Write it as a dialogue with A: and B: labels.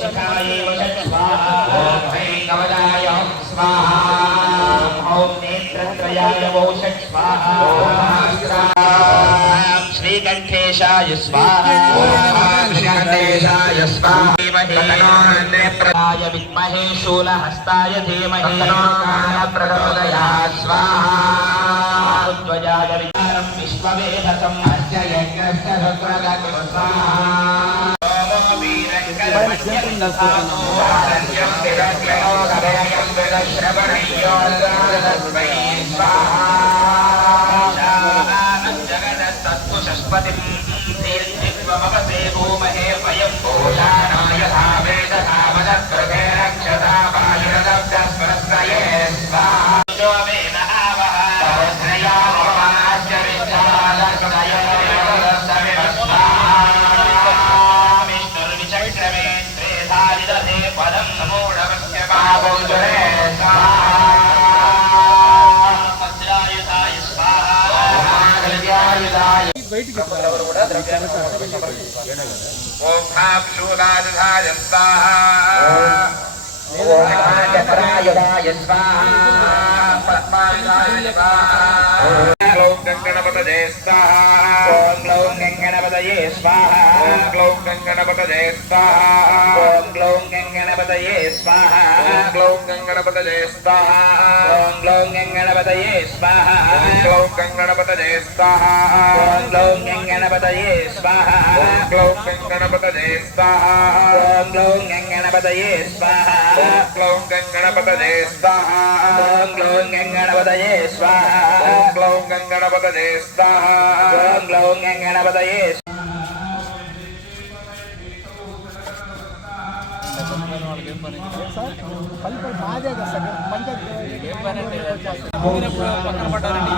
A: शकायै वषट् स्वाहा ॐ कवदाय स्वाहा ॐ नेत्रत्रयाय वौषट् स्वाहा श्रीकण्ठेशाय स्वाहा श्रीकण्ठेशाय स्वाहा विद्महे शूलहस्ताय धीमहि स्वाहा विश्ववेधसं हस्य यज्ञस्य स्वाहा కలుపుతున్నాము జగదత్తత్వ షష్పతి తీర్థి భూమహే ओंकाक्षूलाधाय स्वाहा ओंकाचक्रायुधाय स्वाहा पद्मायुधाय स्वाहा ॐ गङ्गणपतये स्वाहा ॐ స్వాహా ఓం గ్లౌం గంగణపతయే స్వాహా ఓం గ్లౌం గంగణపతయే స్వాహా ఓం గ్లౌం గంగణపతయే స్వాహా ఓం గ్లౌం గంగణపతయే స్వాహా ఓం గ్లౌం గంగణపతయే స్వాహా ఓం గ్లౌం గంగణపతయే స్వాహా ఓం గ్లౌం గంగణపతయే స్వాహా ఓం గ్లౌం గంగణపతయే స్వాహా ఓం గ్లౌం గంగణపతయే స్వాహా ఓం గ్లౌం గంగణపతయే స్వాహా ఓం గ్లౌం గంగణపతయే స్వాహా ఓం గ్లౌం గంగణపదయే పక్కన
B: పడ్డారండి